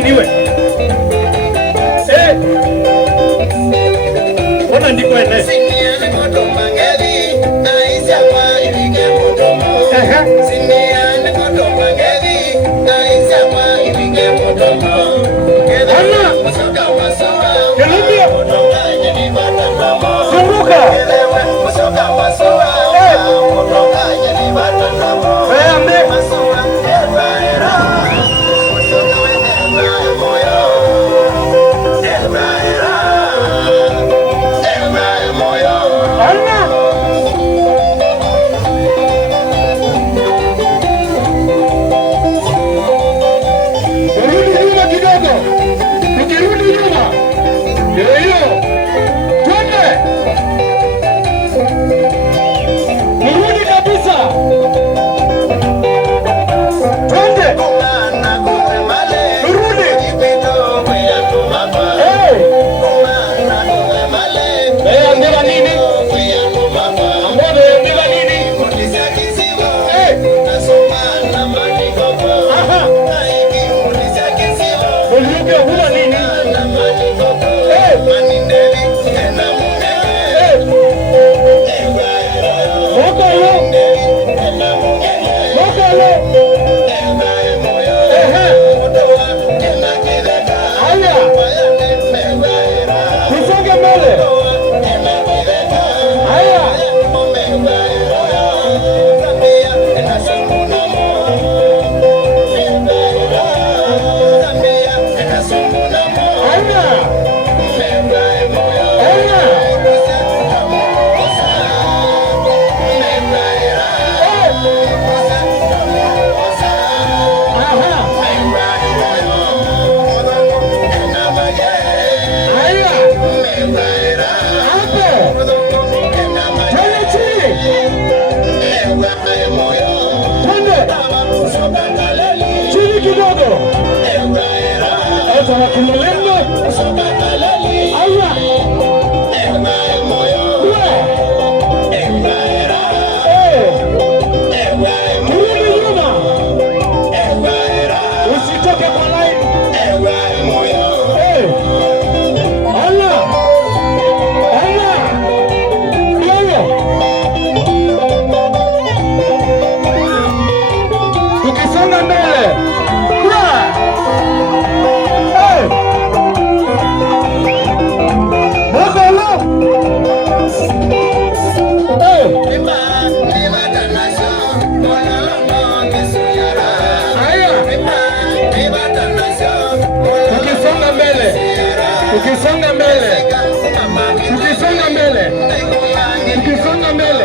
nini we? Ona ndiko ene. Siniane moto mangeli na isama ibige motomo. Siniane moto mangeli na isama ibige motomo. Ana Musoka masura. Kelumia. Motonga jeni batatomo. Zunguka. Musoka masura. Motonga jeni batatomo. Ambe. Masura era. Musoka wena moyo. Era. Ana rudi nyuma kidogo, tukirudi nyuma hiyo, twende urudi kabisa, twende urudi. Andela nini? Andela nini? Uliuke hula nini? Mokolo. Mokolo. Aya. Tusonge mbele. Aya. Chini kidogo. Eza wakimulembo. Aya. Kurudi nyuma. Usitoke kwa line. Ala. Ala. Yoyo. Tukisonga mbele. Tukisonga mbele. Tukisonga mbele. Tukisonga mbele. Tukisonga mbele.